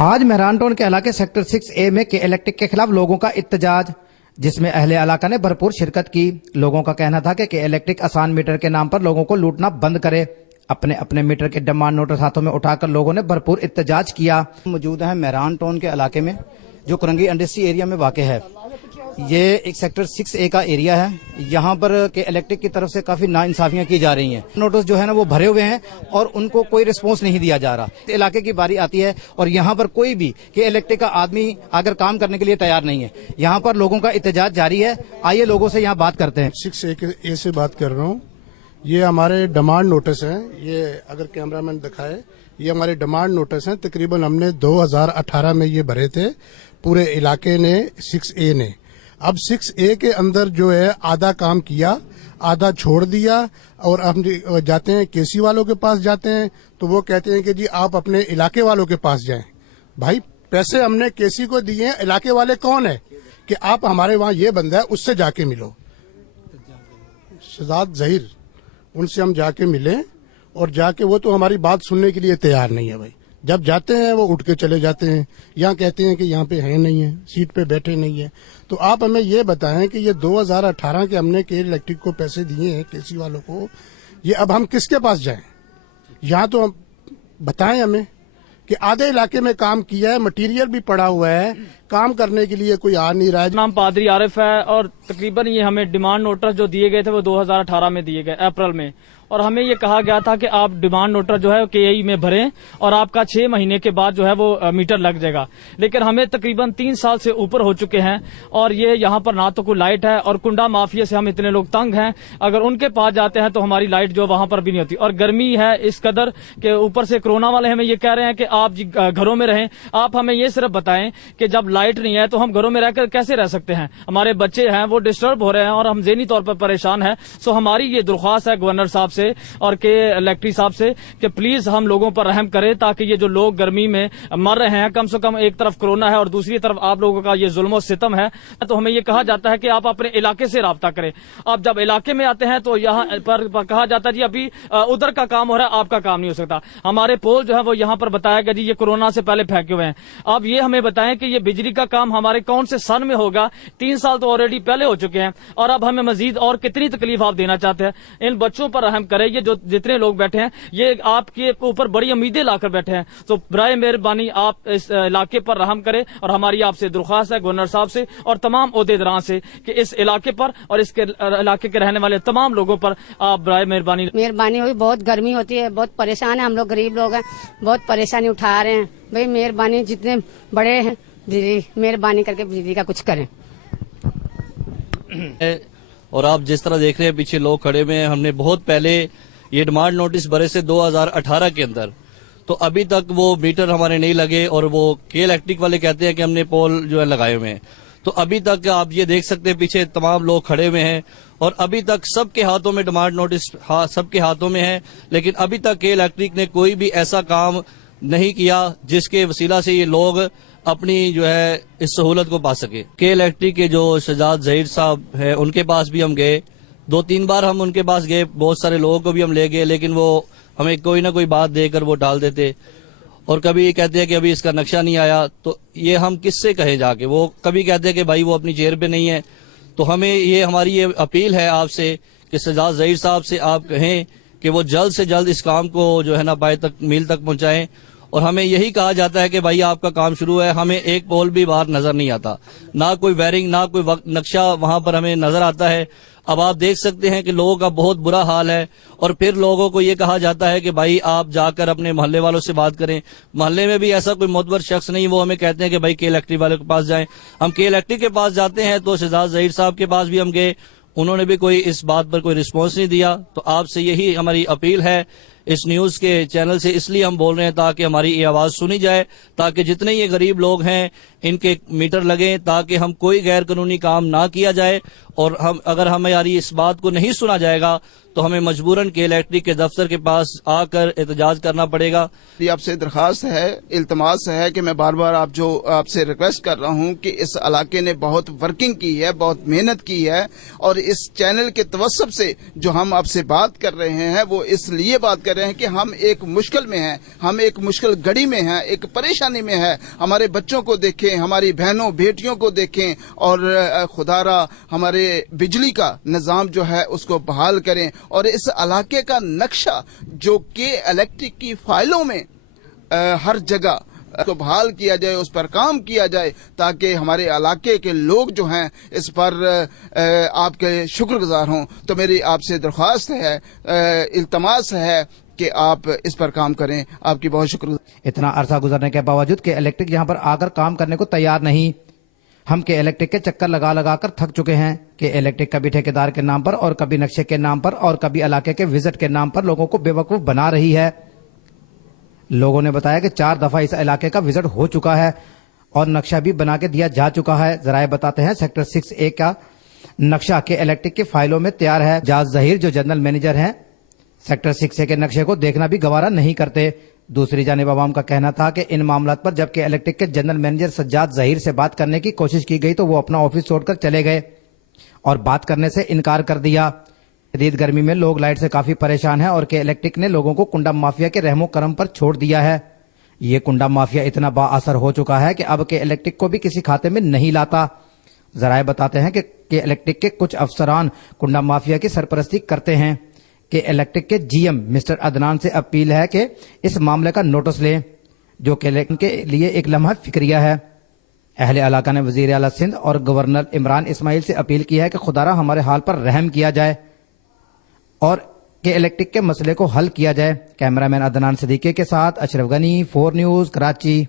आज मेहरान टाउन के इलाके सेक्टर 6A में के इलेक्ट्रिक के खिलाफ लोगों का इत्तेजाज, जिसमें अहले इलाका ने भरपूर शिरकत की। लोगों का कहना था कि के इलेक्ट्रिक आसान मीटर के नाम पर लोगों को लूटना बंद करे। अपने अपने मीटर के डिमांड नोटिस हाथों में उठाकर लोगों ने भरपूर इत्तेजाज किया। मौजूद है मेहरान टाउन के इलाके में, जो कुरंगी इंडस्ट्री एरिया में वाक़ है। ये एक सेक्टर 6A का एरिया है। यहाँ पर के इलेक्ट्रिक की तरफ से काफी नाइंसाफियां की जा रही हैं। नोटिस जो है ना वो भरे हुए हैं और उनको कोई रिस्पॉन्स नहीं दिया जा रहा। इलाके की बारी आती है और यहाँ पर कोई भी के इलेक्ट्रिक का आदमी अगर काम करने के लिए तैयार नहीं है। यहाँ पर लोगों का एहतजाज जारी है। आइए लोगों से यहाँ बात करते हैं। 6A से बात कर रहा हूँ। ये हमारे डिमांड नोटिस हैं। ये अगर कैमरामैन दिखाए, ये हमारे डिमांड नोटिस हैं। तकरीबन हमने 2018 में ये भरे थे, पूरे इलाके ने 6A ने। अब 6A के अंदर जो है आधा काम किया, आधा छोड़ दिया। और हम जाते हैं केसी वालों के पास जाते हैं तो वो कहते हैं कि जी आप अपने इलाके वालों के पास जाएं। भाई पैसे हमने केसी को दिए हैं, इलाके वाले कौन है कि आप हमारे वहाँ ये बंदा है उससे जाके मिलो। शहजाद जहीर, उनसे हम जाके मिले और जाके वो तो हमारी बात सुनने के लिए तैयार नहीं है। भाई जब जाते हैं वो उठ के चले जाते हैं, यहाँ कहते हैं कि यहाँ पे है नहीं है, सीट पे बैठे नहीं है। तो आप हमें ये बताएं कि ये 2018 के हमने के इलेक्ट्रिक को पैसे दिए हैं केसी वालों को, ये अब हम किसके पास जाएं? यहाँ तो हम बताएं हमें कि आधे इलाके में काम किया है, मटेरियल भी पड़ा हुआ है, काम करने के लिए कोई आ नहीं रहा है। नाम पादरी आरिफ है और तकरीबन ये हमें डिमांड नोटिस जो दिए गए थे वो 2018 में दिए गए अप्रैल में, और हमें ये कहा गया था कि आप डिमांड नोटिस जो है केई में भरें और आपका 6 महीने के बाद जो है वो मीटर लग जाएगा। लेकिन हमें तकरीबन 3 साल से ऊपर हो चुके हैं और ये यहाँ पर ना तो कोई लाइट है और कुंडा माफिया से हम इतने लोग तंग हैं। अगर उनके पास जाते हैं तो हमारी लाइट जो वहां पर भी नहीं होती, और गर्मी है इस कदर के ऊपर से कोरोना वाले हमें ये कह रहे हैं कि आप घरों में रहें। आप हमें ये सिर्फ बताएं कि जब लाइट नहीं है तो हम घरों में रहकर कैसे रह सकते हैं? हमारे बच्चे हैं वो डिस्टर्ब हो रहे हैं और हम ज़हनी तौर पर परेशान हैं। सो हमारी ये दरख्वास्त है गवर्नर साहब से और के इलेक्ट्रिक साहब से कि प्लीज हम लोगों पर रहम करें, ताकि ये जो लोग गर्मी में मर रहे हैं, कम से कम एक तरफ कोरोना है और दूसरी तरफ आप लोगों का ये जुल्म और सितम है, तो हमें ये कहा जाता है कि आप अपने इलाके से राब्ता करें। आप जब इलाके में आते हैं तो यहाँ पर कहा जाता है जी अभी उधर का काम हो रहा है, आपका काम नहीं हो सकता। हमारे पोल जो है वो यहाँ पर बताया गया जी ये कोरोना से पहले फेंके हुए हैं। आप ये हमें बताएं कि ये बिजली का काम हमारे कौन से सन में होगा? 3 साल तो ऑलरेडी पहले हो चुके हैं और अब हमें मजीद और कितनी तकलीफ आप देना चाहते हैं? इन बच्चों पर रहम करें। ये जो जितने लोग बैठे हैं ये आपके ऊपर बड़ी उम्मीदें लाकर बैठे हैं, तो बराए मेहरबानी आप इस इलाके पर रहम करें। और हमारी आपसे दरख्वास्त है गवर्नर साहब से और तमाम ओहदेदारां से कि इस इलाके पर और इसके इलाके के रहने वाले तमाम लोगों पर आप बराए मेहरबानी हुई। बहुत गर्मी होती है, बहुत परेशान है हम लोग, गरीब लोग हैं, बहुत परेशानी उठा रहे हैं। भाई मेहरबानी, जितने बड़े हैं मेहरबानी करके बिजली का कुछ करें। और आप जिस तरह देख रहे हैं पीछे लोग खड़े हुए हैं, हमने बहुत पहले ये डिमांड नोटिस भरे से 2018 के अंदर, तो अभी तक वो मीटर हमारे नहीं लगे और वो के इलेक्ट्रिक वाले कहते हैं कि हमने पोल जो है लगाए हुए हैं। तो अभी तक आप ये देख सकते हैं पीछे तमाम लोग खड़े हुए हैं और अभी तक सबके हाथों में डिमांड नोटिस सबके हाथों में है, लेकिन अभी तक के इलेक्ट्रिक ने कोई भी ऐसा काम नहीं किया जिसके वसीला से ये लोग अपनी जो है इस सहूलत को पा सके। के इलेक्ट्रिक के जो शहजाद जहीर साहब है उनके पास भी हम गए, 2-3 बार हम उनके पास गए, बहुत सारे लोगों को भी हम ले गए, लेकिन वो हमें कोई ना कोई बात देकर वो टाल देते और कभी ये कहते हैं कि अभी इसका नक्शा नहीं आया। तो ये हम किससे कहें जाके? वो कभी कहते हैं कि भाई वो अपनी चेयर पे नहीं है। तो हमें ये हमारी ये अपील है आपसे कि शहजाद जहीर साहब से आप कहें कि वो जल्द से जल्द इस काम को जो है ना पाए तक मील तक पहुंचाएं। और हमें यही कहा जाता है कि भाई आपका काम शुरू है, हमें एक पोल भी बाहर नजर नहीं आता, ना कोई वायरिंग, ना कोई नक्शा वहां पर हमें नजर आता है। अब आप देख सकते हैं कि लोगों का बहुत बुरा हाल है और फिर लोगों को ये कहा जाता है कि भाई आप जाकर अपने मोहल्ले वालों से बात करें। मोहल्ले में भी ऐसा कोई मोतबर शख्स नहीं, वो हमें कहते हैं कि भाई के इलेक्ट्रिक वाले के पास जाएं। हम के इलेक्ट्रिक के पास जाते हैं तो शहजाद जहीर साहब के पास भी हम गए, उन्होंने भी कोई इस बात पर कोई रिस्पॉन्स नहीं दिया। तो आपसे यही हमारी अपील है इस न्यूज के चैनल से, इसलिए हम बोल रहे हैं ताकि हमारी ये आवाज सुनी जाए, ताकि जितने ये गरीब लोग हैं इनके मीटर लगें, ताकि हम कोई गैर कानूनी काम ना किया जाए। और हम अगर हमारी इस बात को नहीं सुना जाएगा تو ہمیں مجبوراً کے الیکٹرک کے دفتر کے پاس آ کر احتجاج کرنا پڑے گا. آپ سے درخواست ہے، التماس ہے کہ میں بار بار آپ سے ریکویسٹ کر رہا ہوں کہ اس علاقے نے بہت ورکنگ کی ہے، بہت محنت کی ہے، اور اس چینل کے توسط سے جو ہم آپ سے بات کر رہے ہیں وہ اس لیے بات کر رہے ہیں کہ ہم ایک مشکل میں ہیں، ہم ایک مشکل گھڑی میں ہیں، ایک پریشانی میں ہے. ہمارے بچوں کو دیکھیں، ہماری بہنوں بیٹیوں کو دیکھیں، اور خدا را ہمارے بجلی کا نظام جو ہے اس کو بحال کریں، اور اس علاقے کا نقشہ جو کہ الیکٹرک کی فائلوں میں ہر جگہ کو بحال کیا جائے، اس پر کام کیا جائے، تاکہ ہمارے علاقے کے لوگ جو ہیں اس پر آپ کے شکر گزار ہوں. تو میری آپ سے درخواست ہے، التماس ہے کہ آپ اس پر کام کریں. آپ کی بہت شکر. اتنا عرصہ گزرنے کے باوجود کہ الیکٹرک یہاں پر آ کر کام کرنے کو تیار نہیں. ہم کے الیکٹرک کے چکر لگا لگا کر تھک چکے ہیں کہ الیکٹرک کبھی ٹھیکیدار کے نام پر اور کبھی نقشے کے نام پر اور کبھی علاقے کے وزٹ کے نام پر لوگوں کو بے وقوف بنا رہی ہے. لوگوں نے بتایا کہ 4 دفعہ اس علاقے کا وزٹ ہو چکا ہے اور نقشہ بھی بنا کے دیا جا چکا ہے. ذرائع بتاتے ہیں سیکٹر 6A کا نقشہ کے الیکٹرک کی فائلوں میں تیار ہے. جاز ظہیر جو جنرل مینیجر ہیں سیکٹر 6A کے نقشے کو دیکھنا بھی گوارا نہیں کرتے. دوسری جانب عوام کا کہنا تھا کہ ان معاملات پر جبکہ الیکٹرک کے جنرل مینیجر سجاد ظہیر سے بات کرنے کی کوشش کی گئی تو وہ اپنا آفس چھوڑ کر چلے گئے اور بات کرنے سے انکار کر دیا. شدید گرمی میں لوگ لائٹ سے کافی پریشان ہیں اور کہ الیکٹرک نے لوگوں کو کنڈا مافیا کے رحم و کرم پر چھوڑ دیا ہے. یہ کنڈا مافیا اتنا با اثر ہو چکا ہے کہ اب کے الیکٹرک کو بھی کسی کھاتے میں نہیں لاتا. ذرائع بتاتے ہیں کہ الیکٹرک کے کچھ افسران کنڈا مافیا کی سرپرستی کرتے ہیں کہ الیکٹرک کے جی ایم مسٹر عدنان سے اپیل ہے کہ اس معاملے کا نوٹس لیں جو کہ الیکٹرک کے لیے ایک لمحہ فکریہ ہے. اہل علاقہ نے وزیر اعلیٰ سندھ اور گورنر عمران اسماعیل سے اپیل کی ہے کہ خدارا ہمارے حال پر رحم کیا جائے اور کہ الیکٹرک کے مسئلے کو حل کیا جائے. کیمرہ مین عدنان صدیقی کے ساتھ اشرف غنی، 4 نیوز، کراچی.